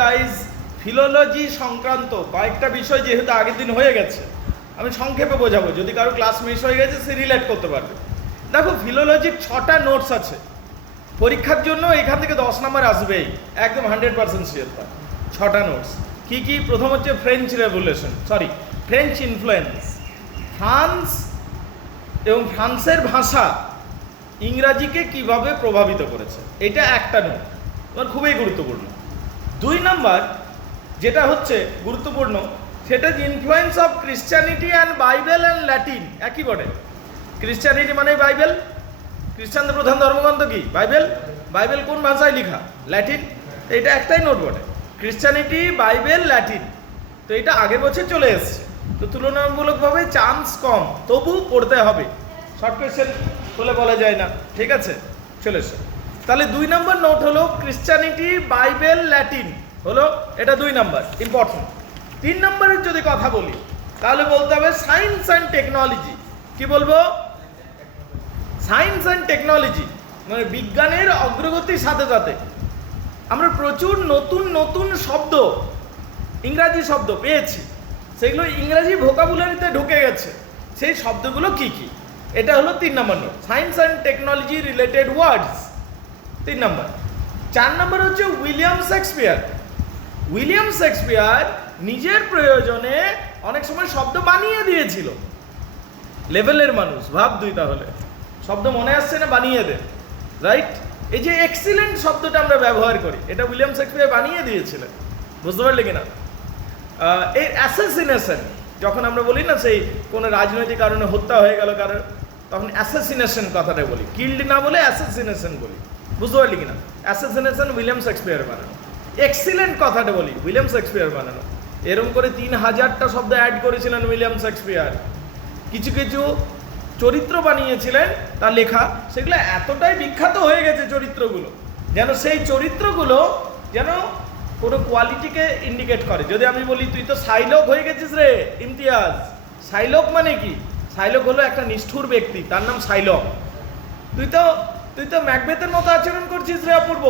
Guys philology সংক্রান্ত কয়েকটা বিষয় যেহেতু আগের দিন হয়ে গেছে, আমি সংক্ষেপে বোঝাবো। যদি কারও ক্লাস মিস হয়ে গেছে, সে রিলেট করতে পারবে। দেখো ফিলোলজির ছটা নোটস আছে। পরীক্ষার জন্য এখান থেকে দশ নাম্বার আসবেই। একদম হান্ড্রেড পার্সেন্ট শিওর তা ছটা নোটস কি কি? প্রথম হচ্ছে French revolution sorry French influence France এবং ফ্রান্সের ভাষা ইংরাজিকে কীভাবে প্রভাবিত করেছে? এটা একটা নোট তোমার খুবই গুরুত্বপূর্ণ। দুই নাম্বার, যেটা হচ্ছে গুরুত্বপূর্ণ, সেটা influence of Christianity and Bible and Latin একই বটে। ক্রিশ্চানিটি মানে বাইবেল খ্রিস্টানদের প্রধান ধর্মগ্রন্থ কি? বাইবেল বাইবেল কোন ভাষায় লেখা? ল্যাটিন এটা একটাই নোট বটে। ক্রিশ্চানিটি বাইবেল ল্যাটিন তো এটা আগের বছর চলে এসছে। তো তুলনামূলকভাবে চান্স কম তবু পড়তে হবে। শর্ট কোয়েশ্চেন বলে বলা যায় না। ঠিক আছে? চলে এসছে তাহলে দুই নম্বর নোট হলো ক্রিশ্চানিটি বাইবেল ল্যাটিন হলো এটা দুই নম্বর ইম্পর্টেন্ট তিন নম্বরের যদি কথা বলি, তাহলে বলতে হবে সায়েন্স অ্যান্ড টেকনোলজি কি বলব? সায়েন্স অ্যান্ড টেকনোলজি মানে বিজ্ঞানের অগ্রগতির সাথে সাথে। আমরা প্রচুর নতুন নতুন শব্দ, ইংরাজি শব্দ পেয়েছি। সেগুলো ইংরাজি ভোকাবুলারিতে ঢুকে গেছে। সেই শব্দগুলো কি কি? এটা হলো তিন number note science and technology related words তিন নম্বর। চার নম্বর হচ্ছে উইলিয়াম শেক্সপিয়ার। উইলিয়াম শেক্সপিয়ার নিজের প্রয়োজনে অনেক সময় শব্দ বানিয়ে দিয়েছিল। লেভেলের মানুষ, ভাব দুই তাহলে। শব্দ মনে আসছে না, বানিয়ে দে। রাইট এই যে এক্সিলেন্ট শব্দটা আমরা ব্যবহার করি, এটা উইলিয়াম শেক্সপিয়ার বানিয়ে দিয়েছিলেন। বুঝতে পারলে কিনা? এই অ্যাসাসিনেশন যখন আমরা বলি না সেই কোনো রাজনৈতিক কারণে হত্যা হয়ে গেল কারণ তখন অ্যাসাসিনেশন কথাটা বলি। কিল্ড না বলে অ্যাসাসিনেশন বলি। বুঝতে পারলি কিনা? অ্যাসাসিনেশন উইলিয়াম শেক্সপিয়ার বানানো। এক্সিলেন্ট কথাটা বলি উইলিয়াম শেক্সপিয়ার বানানো। এরকম করে তিন হাজারটা শব্দ অ্যাড করেছিলেন উইলিয়াম শেক্সপিয়ার কিছু কিছু চরিত্র বানিয়েছিলেন, তার লেখা, সেগুলো এতটাই বিখ্যাত হয়ে গেছে চরিত্রগুলো, যেন সেই চরিত্রগুলো যেন কোনো কোয়ালিটিকে ইন্ডিকেট করে। যদি আমি বলি, তুই তো সাইলক হয়ে গেছিস রে, ইমতিয়াজ। সাইলক মানে কি? সাইলক হলো একটা নিষ্ঠুর ব্যক্তি, তার নাম সাইলক তুই তো তুই তো ম্যাকবেথের মতো আচরণ করছিস রে অপূর্ব।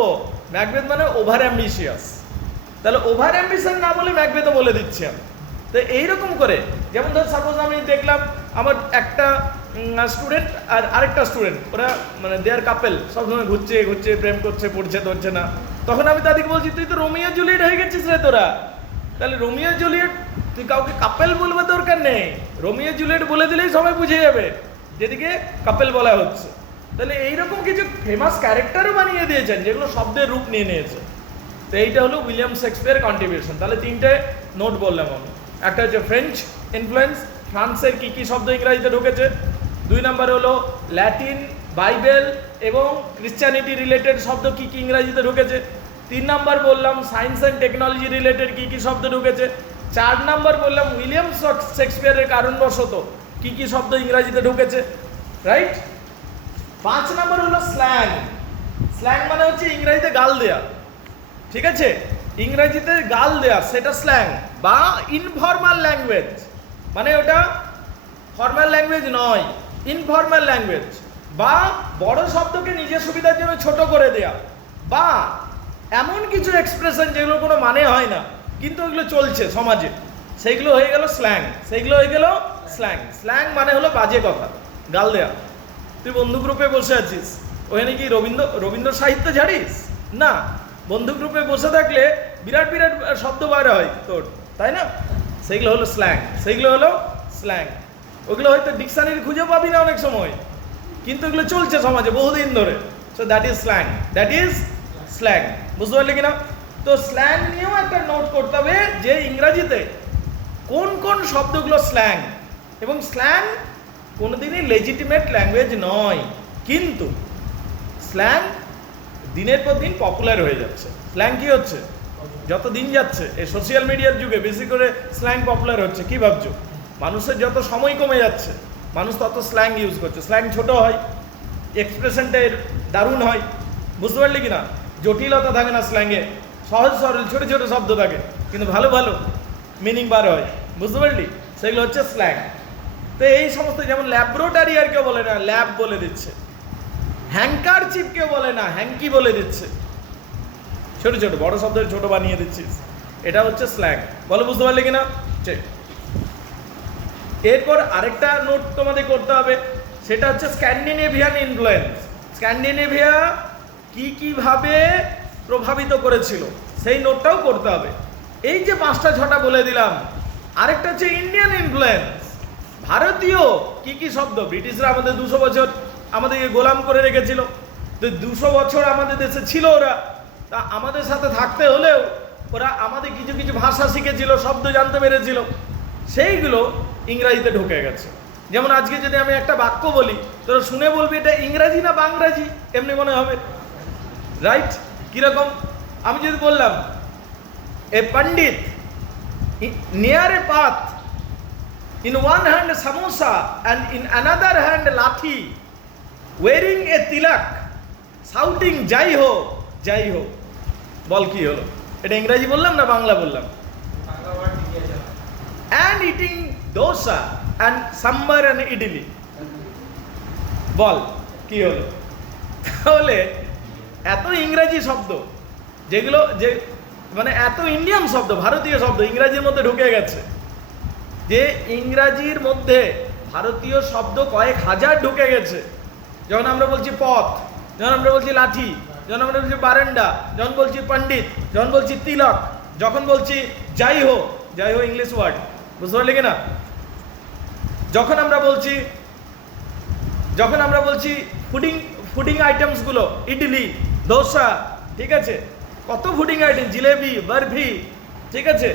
ম্যাকবেথ মানে ওভার অ্যাম্বিশিয়াস তাহলে ওভার অ্যাম্বিশন না বলে ম্যাকবেথও বলে দিচ্ছি আমি। তো এইরকম করে, যেমন ধর সাপোজ আমি দেখলাম আমার একটা স্টুডেন্ট আর আরেকটা স্টুডেন্ট ওরা মানে দেয়ার কাপেল সবসময় ঘুরছে ঘুরছে, প্রেম করছে, পড়ছে, ধরছে না। তখন আমি তাদেরকে বলছি, তুই তো রোমিও জুলিয়েট হয়ে গেছিস রে তোরা। তাহলে রোমিও জুলিয়েট, তুই কাউকে কাপেল বলবে দরকার নেই। রোমিও জুলিয়েট বলে দিলেই সবাই বুঝে যাবে। যেদিকে কাপেল বলা হচ্ছে। তাহলে এইরকম কিছু ফেমাস ক্যারেক্টারও বানিয়ে দিয়েছেন যেগুলো শব্দের রূপ নিয়ে নিয়েছে। তো এইটা হলো উইলিয়াম শেক্সপিয়ার কন্ট্রিবিউশন তাহলে তিনটে নোট বললাম আমি। একটা হচ্ছে ফ্রেঞ্চ ইনফ্লুয়েন্স ফ্রান্সের কী কী শব্দ ইংরাজিতে ঢুকেছে? দুই নাম্বার হলো ল্যাটিন বাইবেল এবং ক্রিশ্চানিটি রিলেটেড শব্দ কী কী ইংরাজিতে ঢুকেছে? তিন নম্বর বললাম সায়েন্স অ্যান্ড টেকনোলজি রিলেটেড কী কী শব্দ ঢুকেছে? চার নাম্বার বললাম উইলিয়াম শেক্সপিয়ারের কারণবশত কী কী শব্দ ইংরাজিতে ঢুকেছে? রাইট পাঁচ নম্বর হলো স্ল্যাং স্ল্যাং মানে হচ্ছে ইংরেজিতে গাল দেয়া। ঠিক আছে? ইংরেজিতে গাল দেয়া, সেটা স্ল্যাং বা ইনফর্মাল ল্যাঙ্গুয়েজ মানে ওটা ফর্মাল ল্যাঙ্গুয়েজ নয় ইনফর্মাল ল্যাঙ্গুয়েজ বা বড় শব্দকে নিজের সুবিধার জন্য ছোট করে দেয়া। বা এমন কিছু এক্সপ্রেশন যেগুলো কোনো মানে হয় না, কিন্তু ওগুলো চলছে সমাজে। সেইগুলো হয়ে গেল স্ল্যাং সেইগুলো হয়ে গেল স্ল্যাং স্ল্যাং মানে হলো বাজে কথা, গাল দেয়া। তুই বন্ধু গ্রুপে বসে আছিস? ওখানে কি রবীন্দ্র রবীন্দ্র সাহিত্য ঝাড়িস না, বন্ধু গ্রুপে বসে থাকলে বিরাট বিরাট শব্দ বাইরে হয় তোর, তাই না? সেইগুলো হলো স্ল্যাং সেইগুলো হলো স্ল্যাং ওগুলো হয়তো ডিকশনারি খুঁজে পাবি না অনেক সময়। কিন্তু এগুলো চলছে সমাজে বহুদিন ধরে। So that is slang that is slang বুঝতে পারলি কিনা? তো স্ল্যাং নিয়েও একটা নোট করতে হবে যে ইংরাজিতে কোন কোন শব্দগুলো স্ল্যাং এবং স্ল্যাং কোনোদিনই লেজিটিমেট ল্যাঙ্গুয়েজ নয়। কিন্তু স্ল্যাং দিনের পর দিন পপুলার হয়ে যাচ্ছে। স্ল্যাং কি হচ্ছে? যত দিন যাচ্ছে এই সোশ্যাল মিডিয়ার যুগে বেশি করে স্ল্যাং পপুলার হচ্ছে। কি ভাবছ? মানুষের যত সময় কমে যাচ্ছে, মানুষ তত স্ল্যাং ইউজ করছে। স্ল্যাং ছোট হয় এক্সপ্রেশনটা এর দারুণ হয়। বুঝতে পারলি কি না জটিলতা থাকে না স্ল্যাংয়ে সহজ সরল, ছোট ছোট শব্দ থাকে, কিন্তু ভালো ভালো মিনিং বার হয়। বুঝতে পারলি? সেগুলো হচ্ছে স্ল্যাং তো এই সমস্ত যেমন ল্যাবরেটরি আর কেউ বলে না, ল্যাব বলে দিচ্ছে। হ্যাঙ্কার চিপ কেউ বলে না, হ্যাঙ্কি বলে দিচ্ছে। ছোট ছোট, বড় শব্দ ছোট বানিয়ে দিচ্ছিস। এটা হচ্ছে স্ল্যাং। বলো, বুঝতে পারলে কিনা? এরপর আরেকটা নোট তোমাদের করতে হবে, সেটা হচ্ছে স্ক্যান্ডিনেভিয়ান ইনফ্লুয়েন্স। স্ক্যান্ডিনেভিয়া কি কীভাবে প্রভাবিত করেছিল? সেই নোটটাও করতে হবে। এই যে পাঁচটা, ছটা বলে দিলাম, আরেকটা হচ্ছে ইন্ডিয়ান ইনফ্লুয়েন্স। ভারতীয় কি কি শব্দ? ব্রিটিশরা আমাদের দুশো বছর আমাদেরকে গোলাম করে রেখেছিল। তো দুশো বছর আমাদের দেশে ছিল ওরা। তা আমাদের সাথে থাকতে হলেও ওরা আমাদের কিছু কিছু ভাষা শিখেছিল, শব্দ জানতে পেরেছিল। সেইগুলো ইংরাজিতে ঢুকে গেছে। যেমন আজকে যদি আমি একটা বাক্য বলি, তোরা শুনে বলবি এটা ইংরাজি না বাংরাজি? এমনি মনে হবে। রাইট কীরকম? আমি যদি বললাম, a pandit near path in one hand samosa and in another hand lathi wearing a tilak shouting যাই হো যাই হো বল কি হলো? এটা ইংরাজি বললাম না বাংলা বললাম? And eating dosa and sambar and idli বল কি হলো? তাহলে এত ইংরাজি শব্দ যেগুলো যে মানে এত ইন্ডিয়ান শব্দ ভারতীয় শব্দ ইংরাজির মধ্যে ঢুকে গেছে। যে ইংরাজির মধ্যে ভারতীয় শব্দ কয়েক হাজার ঢুকে গেছে। যখন আমরা বলছি পথ, যখন আমরা বলছি লাঠি, যখন আমরা বলছি বারান্ডা যখন বলছি পণ্ডিত, যখন বলছি তিলক, যখন বলছি যাই হো যাই হো ইংলিশ ওয়ার্ড বুঝতে পারলি না যখন আমরা বলছি, যখন আমরা বলছি ফুডিং ফুডিং আইটেমসগুলো ইডলি, দোসা, ঠিক আছে? কত ফুডিং আইটেম জিলেবি, বরফি, ঠিক আছে?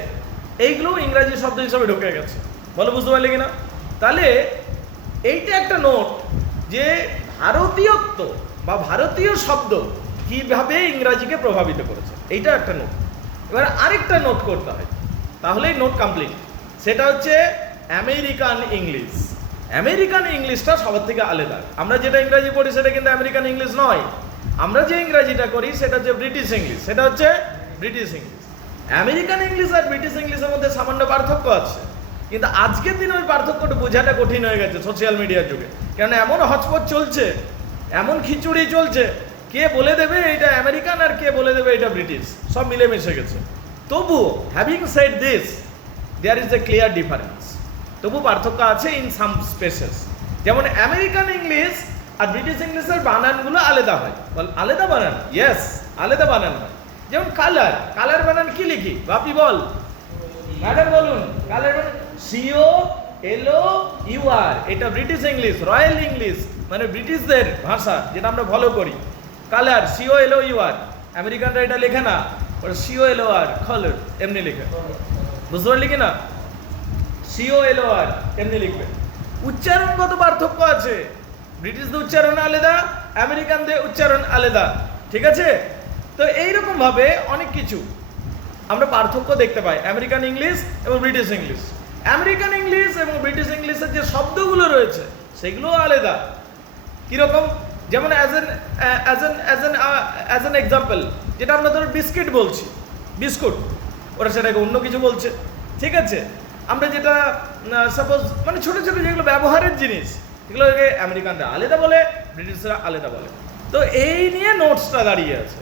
এইগুলো ইংরাজি শব্দ হিসাবে ঢুকে গেছে। বলো, বুঝতে পারলে কিনা? তাহলে এইটা একটা নোট যে ভারতীয়ত্ব বা ভারতীয় শব্দ কীভাবে ইংরাজিকে প্রভাবিত করেছে। এইটা একটা নোট। এবার আরেকটা নোট করতে হয়। তাহলেই নোট কমপ্লিট সেটা হচ্ছে আমেরিকান ইংলিশ। আমেরিকান ইংলিশটা সবার থেকে আলাদা। আমরা যেটা ইংরাজি পড়ি সেটা কিন্তু আমেরিকান ইংলিশ নয়। আমরা যে ইংরাজিটা করি সেটা হচ্ছে ব্রিটিশ ইংলিশ। সেটা হচ্ছে ব্রিটিশ ইংলিশ। আমেরিকান ইংলিশ আর ব্রিটিশ ইংলিশের মধ্যে সামান্য পার্থক্য আছে। কিন্তু আজকের দিনে ওই পার্থক্যটা বোঝাটা কঠিন হয়ে গেছে সোশ্যাল মিডিয়ার যুগে। কেন এমন হটস্পট চলছে, এমন খিচুড়ি চলছে, কে বলে দেবে এটা আমেরিকান আর কে বলে দেবে এটা ব্রিটিশ সব মিলেমিশে গেছে। তবু having said this there is a clear difference তবু পার্থক্য আছে ইন সাম স্পেসেস যেমন আমেরিকান ইংলিশ আর ব্রিটিশ ইংলিশের বানানগুলো আলাদা হয়। আলাদা বানান? ইয়েস আলাদা বানান হয়। যেমন কালার কালার বানান কি লিখি? বাপি বল। ম্যাডাম বলুন কালার বানান C O L O U R এটা ব্রিটিশ ইংলিশ রয়্যাল ইংলিশ মানে ব্রিটিশদের ভাষা, যেটা আমরা ফলো করি। Colour C O L O U R আমেরিকানরা এটা লেখে না ওরা সিও এলো আর কালার এমনি লেখে। বুঝতে পারলি কি না? সিও এলো আর এমনি লিখবে। উচ্চারণগত পার্থক্য আছে। ব্রিটিশদের উচ্চারণ আলাদা, আমেরিকানদের উচ্চারণ আলাদা। ঠিক আছে? তো এইরকম ভাবে অনেক কিছু আমরা পার্থক্য দেখতে পাই। আমেরিকান ইংলিশ এবং ব্রিটিশ ইংলিশ আমেরিকান ইংলিশ এবং ব্রিটিশ ইংলিশের যে শব্দগুলো রয়েছে, সেগুলোও আলাদা। কীরকম? যেমন as an as an as an as an example যেটা আমরা ধরো বিস্কিট বলছি, বিস্কুট। ওরা সেটাকে অন্য কিছু বলছে। ঠিক আছে? আমরা যেটা সাপোজ মানে ছোট ছোট যেগুলো ব্যবহারের জিনিস, এগুলোকে আমেরিকানরা আলাদা বলে ব্রিটিশরা আলাদা বলে। তো এই নিয়ে নোটসটা দাঁড়িয়ে আছে।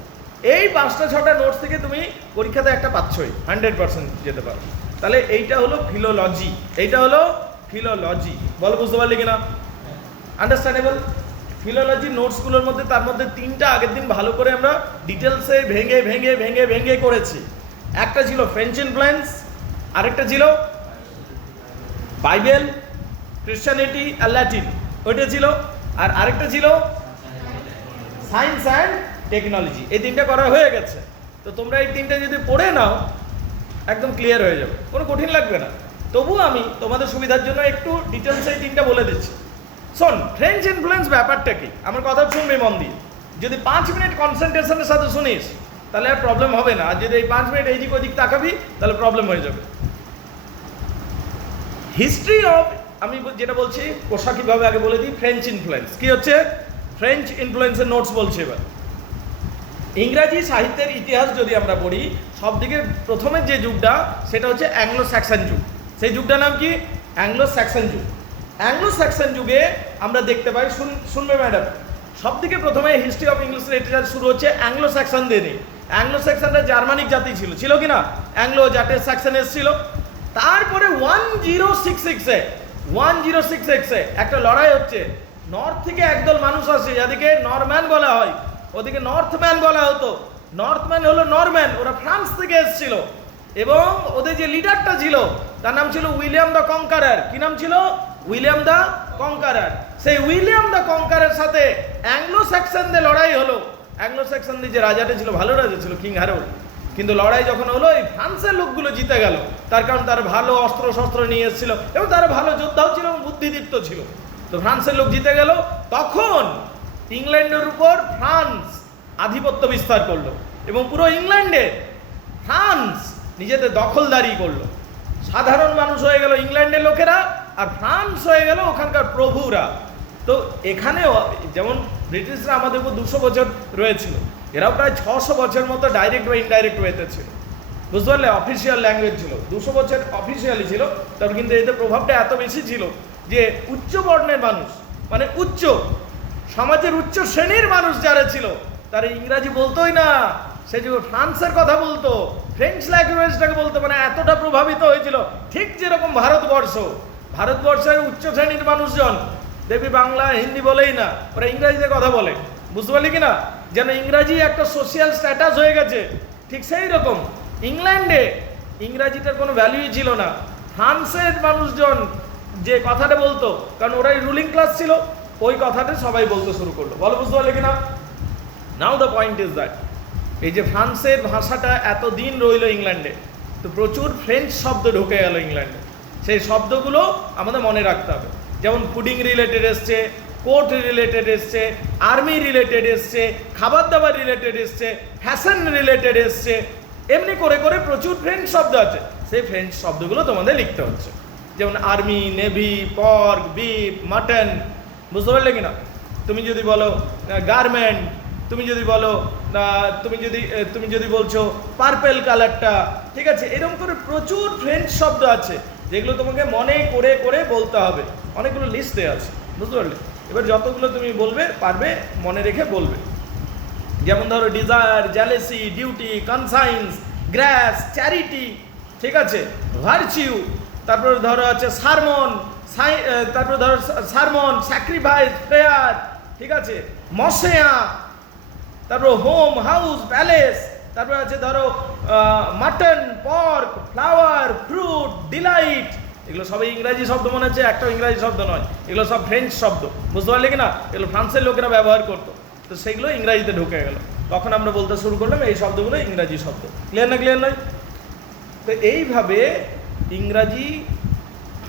এই পাঁচটা, ছটা নোটস থেকে তুমি পরীক্ষাতে একটা পাচ্ছই হান্ড্রেড পার্সেন্ট যেতে পারো। তাহলে এইটা হলো ফিলোলজি এইটা হলো ফিলোলজি বলো, বুঝতে পারলি কিনা? আন্ডারস্ট্যান্ডেবল ফিলোলজি নোটসগুলোর মধ্যে, তার মধ্যে তিনটা আগের দিন ভালো করে আমরা ডিটেলসে ভেঙে ভেঙে ভেঙে ভেঙে করেছি। একটা ছিল ফ্রেঞ্চ ইনফ্লুয়েন্স আরেকটা ছিল বাইবেল ক্রিশ্চানিটি আর ল্যাটিন ওইটা ছিল, আর আরেকটা ছিল সায়েন্স অ্যান্ড টেকনোলজি এই তিনটা করা হয়ে গেছে। তো তোমরা এই তিনটা যদি পড়ে নাও, একদম ক্লিয়ার হয়ে যাবে। কোনো কঠিন লাগবে না। তবু আমি তোমাদের সুবিধার জন্য একটু ডিটেলসে এই তিনটা বলে দিচ্ছি। শোন ফ্রেঞ্চ ইনফ্লুয়েন্স ব্যাপারটা কি? আমার কথা শুনবে মন দিয়ে। যদি পাঁচ মিনিট কনসেন্ট্রেশনের সাথে শুনিস, তাহলে আর প্রবলেম হবে না। আর যদি এই পাঁচ মিনিট এইদিক ওদিক তাকাবি, তাহলে প্রবলেম হয়ে যাবে। হিস্ট্রি অফ আমি যেটা বলছি পোশাকিভাবে আগে বলে দিই? ফ্রেঞ্চ ইনফ্লুয়েন্স কি হচ্ছে? ফ্রেঞ্চ ইনফ্লুয়েন্সের নোটস বলছি এবার। ইংরাজি সাহিত্যের ইতিহাস যদি আমরা পড়ি সব থেকে প্রথমের যে যুগটা, সেটা হচ্ছে অ্যাংলো স্যাক্সন যুগ। সেই যুগটার নাম কি? অ্যাংলো স্যাক্সন যুগ। অ্যাংলো স্যাক্সন যুগে আমরা দেখতে পাই, শুন, শুনবে ম্যাডাম সব থেকে প্রথমে হিস্ট্রি অফ ইংলিশ লিটারেচার শুরু হচ্ছে অ্যাংলো স্যাক্সন দিয়ে অ্যাংলো সেকশনটা জার্মানিক জাতি ছিল। ছিল কি না অ্যাংলো জাটের সেকশন এসেছিল। তারপরে ওয়ান জিরো সিক্স সিক্সে ওয়ান জিরো সিক্স সিক্সে একটা লড়াই হচ্ছে। নর্থ থেকে একদল মানুষ আসে, যাদেরকে নরম্যান বলা হয়। ওদিকে নর্থম্যান বলা হতো। নর্থম্যান হলো নরম্যান, ওরা ফ্রান্স থেকে এসেছিল। এবং ওদের যে লিডারটা ছিল, তার নাম ছিল উইলিয়াম দ্য কঙ্কারার কি নাম ছিল? উইলিয়াম দ্য কঙ্কারার সেই উইলিয়াম দ্য কঙ্কারের সাথে অ্যাংলো সেকশনদের লড়াই হলো। অ্যাংলো সেকশনদের যে রাজাটা ছিল, ভালো রাজা ছিল, কিং হ্যারোল্ড কিন্তু লড়াই যখন হলো, এই ফ্রান্সের লোকগুলো জিতে গেল। তার কারণ তারা ভালো অস্ত্র শস্ত্র নিয়ে এসেছিল, এবং তারা ভালো যোদ্ধাও ছিল এবং বুদ্ধিদীপ্ত ছিল। তো ফ্রান্সের লোক জিতে গেল। তখন ইংল্যান্ডের উপর ফ্রান্স আধিপত্য বিস্তার করল এবং পুরো ইংল্যান্ডে ফ্রান্স নিজেদের দখলদারি করল। সাধারণ মানুষ হয়ে গেল ইংল্যান্ডের লোকেরা আর ফ্রান্স হয়ে গেল ওখানকার প্রভুরা। তো এখানেও যেমন ব্রিটিশরা আমাদের উপর দুশো বছর রয়েছিল, এরাও প্রায় ছশো বছর মতো ডাইরেক্ট বা ইনডাইরেক্ট ওয়েতে ছিল। বুঝতে পারলে অফিসিয়াল ল্যাঙ্গুয়েজ ছিল, দুশো বছর অফিসিয়ালি ছিল তবে কিন্তু এতে প্রভাবটা এত বেশি ছিল যে উচ্চ বর্ণের মানুষ মানে উচ্চ সমাজের উচ্চ শ্রেণির মানুষ যারা ছিল, তারা ইংরাজি বলতোই না। সে যে ফ্রান্সের কথা বলতো, ফ্রেঞ্চ ল্যাঙ্গুয়েজটাকে বলতো মানে এতটা প্রভাবিত হয়েছিল। ঠিক যেরকম ভারতবর্ষ, ভারতবর্ষের উচ্চ শ্রেণির মানুষজন, দেবী বাংলা, হিন্দি বলেই না, ওরা ইংরাজিতে কথা বলে। বুঝতে পারলি কিনা? যেন ইংরাজি একটা সোশিয়াল স্ট্যাটাস হয়ে গেছে। ঠিক সেই রকম, ইংল্যান্ডে ইংরাজিটার কোনো ভ্যালুই ছিল না। ফ্রান্সের মানুষজন যে কথাটা বলতো, কারণ ওরাই রুলিং ক্লাস ছিল ওই কথাটা সবাই বলতে শুরু করল। বলো, বুঝতে পারলে কিনা? Now the point is that এই যে ফ্রান্সের ভাষাটা এত দিন রইল ইংল্যান্ডে, তো প্রচুর ফ্রেঞ্চ শব্দ ঢুকে গেল ইংল্যান্ডে। সেই শব্দগুলো আমাদের মনে রাখতে হবে। যেমন ফুডিং রিলেটেড এসছে কোর্ট রিলেটেড এসছে আর্মি রিলেটেড এসছে খাবার দাবার রিলেটেড এসছে ফ্যাশন রিলেটেড এসছে, এমনি করে করে প্রচুর ফ্রেঞ্চ শব্দ আছে। সেই ফ্রেঞ্চ শব্দগুলো তোমাদের লিখতে হচ্ছে। যেমন army navy pork beef mutton বুঝতে পারলে কিনা? তুমি যদি বলো গার্মেন্ট তুমি যদি বলো তুমি যদি তুমি যদি বলছো পার্পেল কালারটা ঠিক আছে? এরকম করে প্রচুর ফ্রেঞ্চ শব্দ আছে, যেগুলো তোমাকে মনে করে করে বলতে হবে। অনেকগুলো লিস্টে আছে, বুঝতে পারলে? এবার যতগুলো তুমি বলবে, পারবে, মনে রেখে বলবে। যেমন ধরো desire jealousy duty conscience grace charity ঠিক আছে? ভার্চিউ তারপর ধরো আছে সারমন তারপর ধরো সারমন স্যাক্রিফাইস প্রেয়ার ঠিক আছে? মসেয়া, তারপর হোম, হাউস, প্যালেস, তারপর আছে ধরো mutton, pork, flower, fruit, delight, এগুলো সবই ইংরাজি শব্দ মনে হচ্ছে, একটাও ইংরাজি শব্দ নয়। এগুলো সব ফ্রেঞ্চ শব্দ, বুঝতে পারলে কি না? এগুলো ফ্রান্সের লোকেরা ব্যবহার করতো। তো সেগুলো ইংরাজিতে ঢুকে গেল। তখন আমরা বলতে শুরু করলাম, এই শব্দগুলো ইংরাজি শব্দ। ক্লিয়ার না ক্লিয়ার নয়? তো এইভাবে ইংরাজি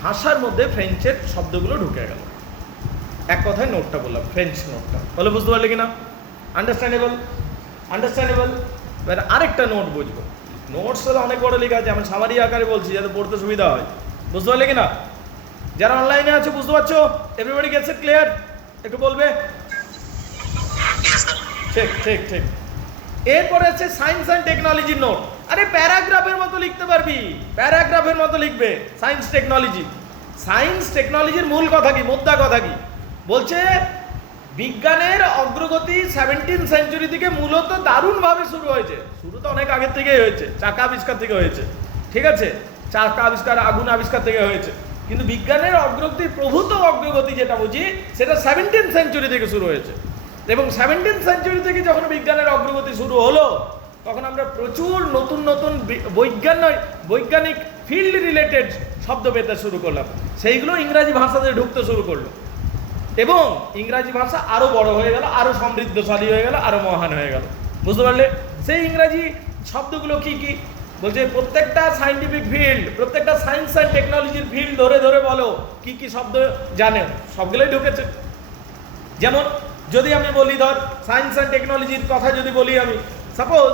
ভাষার মধ্যে ফ্রেঞ্চের শব্দগুলো ঢুকে গেল। এক কথায় নোটটা বললাম ফ্রেঞ্চ নোটটা বলে বুঝতে পারলে কিনা? আন্ডারস্ট্যান্ডেবল আন্ডারস্ট্যান্ডেবল এবার আরেকটা নোট বুঝব। নোটস হলে অনেক বড় লেখা আছে আমি সামারি আকারে বলছি যাতে পড়তে সুবিধা হয়। বুঝতে পারলে কিনা? যারা অনলাইনে আছে বুঝতে পারছ? এভরিবডি গেটস ইট ক্লিয়ার একটু বলবে? ঠিক ঠিক ঠিক। এরপরে আছে সায়েন্স অ্যান্ড টেকনোলজির নোট আরে প্যারাগ্রাফের মতো লিখতে পারবি। প্যারাগ্রাফের মতো লিখবে। সায়েন্স টেকনোলজি সায়েন্স টেকনোলজির মূল কথা কি? মুদ্রা কথা কি? বলছে, বিজ্ঞানের অগ্রগতি সেভেন্টিন সেঞ্চুরি থেকে মূলত দারুণভাবে শুরু হয়েছে। শুরু তো অনেক আগের থেকেই হয়েছে। চাকা আবিষ্কার থেকে হয়েছে। ঠিক আছে? চাকা আবিষ্কার, আগুন আবিষ্কার থেকে হয়েছে। কিন্তু বিজ্ঞানের অগ্রগতি, প্রভূত অগ্রগতি যেটা বুঝি, সেটা সেভেন্টিন সেঞ্চুরি থেকে শুরু হয়েছে। এবং সেভেন্টিন সেঞ্চুরি থেকে যখন বিজ্ঞানের অগ্রগতি শুরু হলো তখন আমরা প্রচুর নতুন নতুন বৈজ্ঞানিক বৈজ্ঞানিক ফিল্ড রিলেটেড শব্দ পেতে শুরু করলাম। সেইগুলো ইংরাজি ভাষাতে ঢুকতে শুরু করল। এবং ইংরাজি ভাষা আরও বড় হয়ে গেল আরও সমৃদ্ধশালী হয়ে গেল আরও মহান হয়ে গেল। বুঝতে পারলে? সেই ইংরাজি শব্দগুলো কি কি? বলছে প্রত্যেকটা সাইন্টিফিক ফিল্ড প্রত্যেকটা সায়েন্স অ্যান্ড টেকনোলজির ফিল্ড ধরে ধরে বলো, কি কি শব্দ জানে? সবগুলোই ঢুকেছে। যেমন যদি আমি বলি ধর সায়েন্স অ্যান্ড টেকনোলজির কথা যদি বলি আমি সাপোজ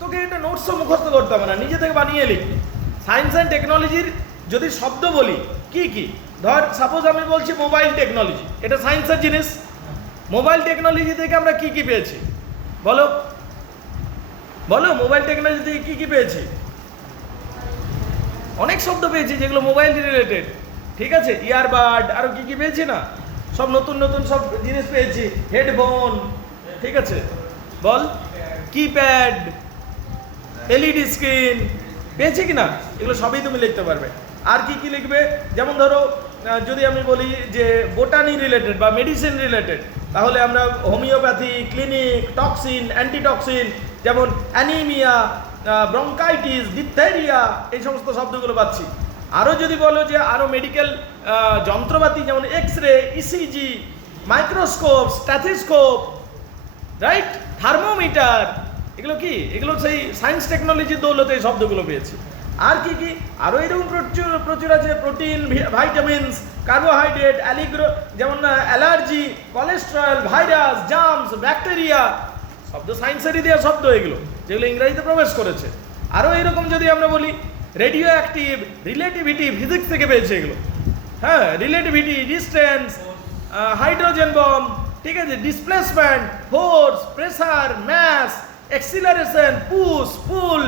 তোকে এটা নোটসও মুখস্থ করতে হবে না, নিজে থেকে বানিয়ে লিখবি সায়েন্স অ্যান্ড টেকনোলজির যদি শব্দ বলি, কি কি? ধর সাপোজ আমি বলছি মোবাইল টেকনোলজি এটা সায়েন্সের জিনিস। মোবাইল টেকনোলজি থেকে আমরা কি কি পেয়েছি? বলো। বলো মোবাইল টেকনোলজি থেকে কি কি পেয়েছি? অনেক শব্দ পেয়েছি যেগুলো মোবাইল রিলেটেড ঠিক আছে? ইয়ারবাড আরও কি কি পেয়েছি না? সব নতুন নতুন সব জিনিস পেয়েছি। হেডফোন ঠিক আছে? বল। কিপ্যাড এলইডি স্ক্রিন পেয়েছে কি না এগুলো সবই তুমি লিখতে পারবে। আর কি কি লিখবে? যেমন ধরো যদি আমি বলি যে বোটানি রিলেটেড বা মেডিসিন রিলেটেড তাহলে আমরা হোমিওপ্যাথি ক্লিনিক টক্সিন অ্যান্টিটক্সিন যেমন অ্যানিমিয়া ব্রঙ্কাইটিস ডিপথেরিয়া এই সমস্ত শব্দগুলো পাচ্ছি। আরও যদি বলো যে আরও মেডিকেল যন্ত্রপাতি, যেমন X ray ECG microscope stethoscope right thermometer, এগুলো কি? এগুলো সেই সায়েন্স টেকনোলজির দৌলতে এই শব্দগুলো পেয়েছি। আর কি কি? আরও এরকম প্রচুর প্রচুর আছে প্রোটিন ভাইটামিনস কার্বোহাইড্রেট অ্যালিগ্রো যেমন allergy cholesterol virus germs bacteria শব্দ সায়েন্সেরই দেওয়া শব্দ এগুলো, যেগুলো ইংরাজিতে প্রবেশ করেছে। আরও এরকম যদি আমরা বলি রেডিও অ্যাক্টিভ রিলেটিভিটি ফিজিক্স থেকে পেয়েছে এগুলো। হ্যাঁ রিলেটিভিটি ডিস্টেন্স হাইড্রোজেন বম ঠিক আছে displacement force pressure mass acceleration push pull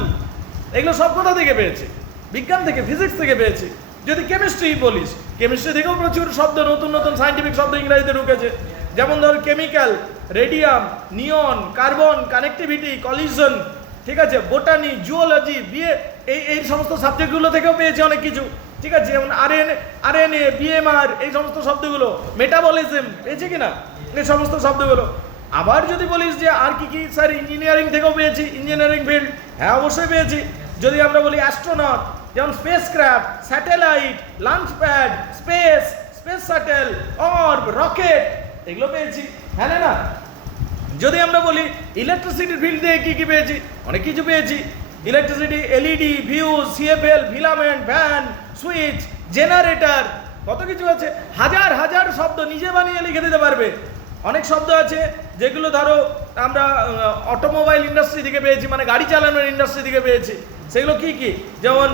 এগুলো সব কোথা থেকে পেয়েছি? বিজ্ঞান থেকে ফিজিক্স থেকে পেয়েছি। যদি কেমিস্ট্রি বলিস কেমিস্ট্রি থেকেও প্রচুর শব্দ, নতুন নতুন সাইন্টিফিক শব্দ ইংরাজিতে ঢুকেছে। যেমন ধর chemical radium neon carbon connectivity collision ঠিক আছে বোটানি জুওলজি বিয়ে এই এই সমস্ত সাবজেক্টগুলো থেকেও পেয়েছি অনেক কিছু। ঠিক আছে, যেমন R N R N A BMR এই সমস্ত শব্দগুলো। মেটাবলিজম পেয়েছে কি এই সমস্ত শব্দগুলো আবার যদি বলিস যে আর কি কি, স্যার ইঞ্জিনিয়ারিং থেকেও পেয়েছি ইঞ্জিনিয়ারিং ফিল্ড হ্যাঁ অবশ্যই পেয়েছি। যদি আমরা বলি অ্যাস্ট্রোনট যেমন spacecraft satellite launch pad space space satellite orbit rocket এগুলো পেয়েছি। হ্যাঁ না যদি আমরা বলি ইলেকট্রিসিটির ফিল্ড দিয়ে কী কী পেয়েছি, অনেক কিছু পেয়েছি। Electricity LED views CFL filament fan switch generator কত কিছু আছে? হাজার হাজার শব্দ নিজে বানিয়ে লিখে দিতে পারবে। অনেক শব্দ আছে, যেগুলো ধরো আমরা অটোমোবাইল ইন্ডাস্ট্রি থেকে পেয়েছি মানে গাড়ি চালানোর ইন্ডাস্ট্রি থেকে পেয়েছি। সেগুলো কি কি? যেমন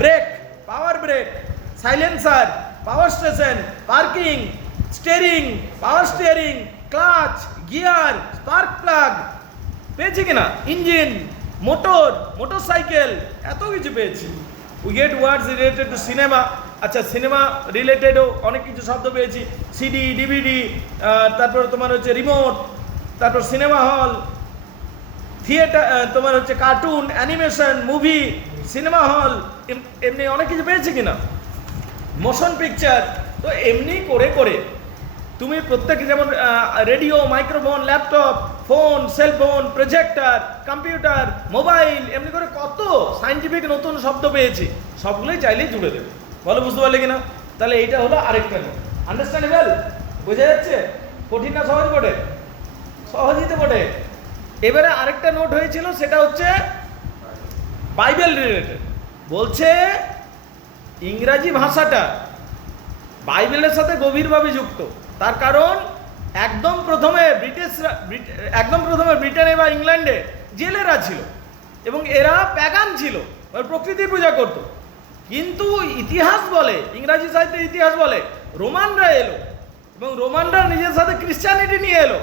brake power brake silencer power station parking steering power steering clutch gear spark plug পেয়েছি কিনা? ইঞ্জিন মোটর মোটর সাইকেল এত কিছু পেয়েছি। We get words related to cinema আচ্ছা সিনেমা রিলেটেডও অনেক কিছু শব্দ পেয়েছি। সিডি ডিভিডি তারপর তোমার হচ্ছে রিমোট তারপর সিনেমা হল থিয়েটার তোমার হচ্ছে cartoon animation movie cinema hall এমনি অনেক কিছু পেয়েছি কিনা? মোশন পিকচার তো এমনি করে করে তুমি প্রত্যেক যেমন radio microphone laptop phone cellphone projector computer mobile এমনি করে কত সাইন্টিফিক নতুন শব্দ পেয়েছি, সবগুলোই চাইলেই জুড়ে দেবে। বলো বুঝতে পারলে কিনা? তাহলে এইটা হলো আরেকটা নোট আন্ডারস্ট্যান্ডেবল বোঝা যাচ্ছে? কঠিন না সহজ বটে? সহজই তো বটে। এবারে আরেকটা নোট হয়েছিল, সেটা হচ্ছে বাইবেল রিলেটেড বলছে ইংরাজি ভাষাটা বাইবেলের সাথে গভীরভাবে যুক্ত। তার কারণ একদম প্রথমে ব্রিটিশরা একদম প্রথমে ব্রিটেনে বা ইংল্যান্ডে জেলেরা ছিল এবং এরা প্যাগান ছিল ওরা প্রকৃতির পূজা করত। কিন্তু ইতিহাস বলে, ইংরাজি সাহিত্যের ইতিহাস বলে, রোমানরা এলো এবং রোমানরা নিজের সাথে ক্রিশ্চিয়ানিটি নিয়ে এলো।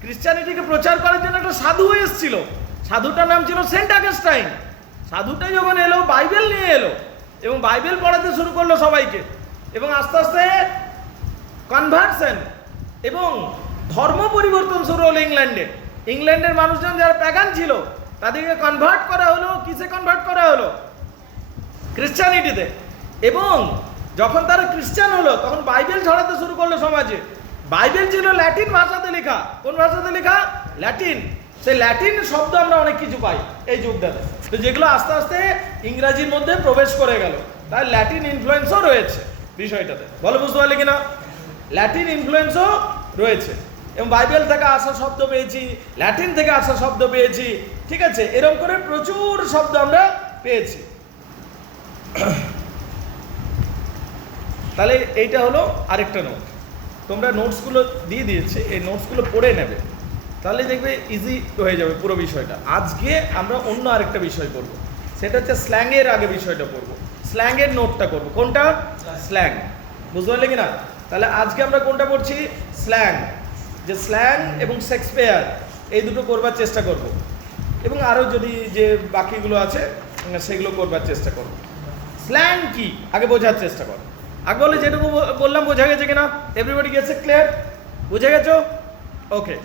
ক্রিশ্চানিটিকে প্রচার করার জন্য একটা সাধু এসেছিল। সাধুটার নাম ছিল সেন্ট আগেস্টাইন। সাধুটা যখন এলো, বাইবেল নিয়ে এলো এবং বাইবেল পড়াতে শুরু করল সবাইকে এবং আস্তে আস্তে কনভার্সন এবং ধর্ম পরিবর্তন শুরু হলো ইংল্যান্ডে। ইংল্যান্ডের মানুষজন যারা প্যাগান ছিল, তাদেরকে কনভার্ট করা হলো। কিসে কনভার্ট করা হলো? ক্রিশ্চিয়ানিটিতে এবং যখন তারা খ্রিস্টান হলো, তখন বাইবেল ছড়াতে শুরু করল সমাজে। বাইবেল ছিল ল্যাটিন ভাষাতে লেখা। কোন ভাষাতে লেখা? ল্যাটিন। সেই ল্যাটিন শব্দ আমরা অনেক কিছু পাই এই যুগটাতে তো যেগুলো আস্তে আস্তে ইংরাজির মধ্যে প্রবেশ করে গেল তাই ল্যাটিন ইনফ্লুয়েন্সও রয়েছে বিষয়টাতে। বলো, বুঝতে পারলে কিনা? ল্যাটিন ইনফ্লুয়েন্সও রয়েছে। এবং বাইবেল থেকে আসা শব্দ পেয়েছি, ল্যাটিন থেকে আসা শব্দ পেয়েছি, ঠিক আছে? এরকম করে প্রচুর শব্দ আমরা পেয়েছি। তাহলে এইটা হলো আরেকটা নোট তোমরা নোটসগুলো দিয়ে দিয়েছি এই নোটসগুলো পড়ে নেবে। তাহলে দেখবে ইজি হয়ে যাবে পুরো বিষয়টা। আজকে আমরা অন্য আরেকটা বিষয় করব সেটা হচ্ছে স্ল্যাংয়ের আগে বিষয়টা পড়ব। স্ল্যাংয়ের নোটটা করব। কোনটা? স্ল্যাং বুঝতে পারলে কি না তাহলে আজকে আমরা কোনটা পড়ছি? স্ল্যাং যে স্ল্যাং এবং শেক্সপিয়ার এই দুটো করবার চেষ্টা করব। এবং আরও যদি যে বাকিগুলো আছে সেগুলো করবার চেষ্টা করব। স্ল্যাং কি? আগে বোঝার চেষ্টা কর। আগে বলে যেটুকু বললাম বোঝা গেছে কিনা? এভরিবডি গেছে ক্লিয়ার বুঝে গেছো? ওকে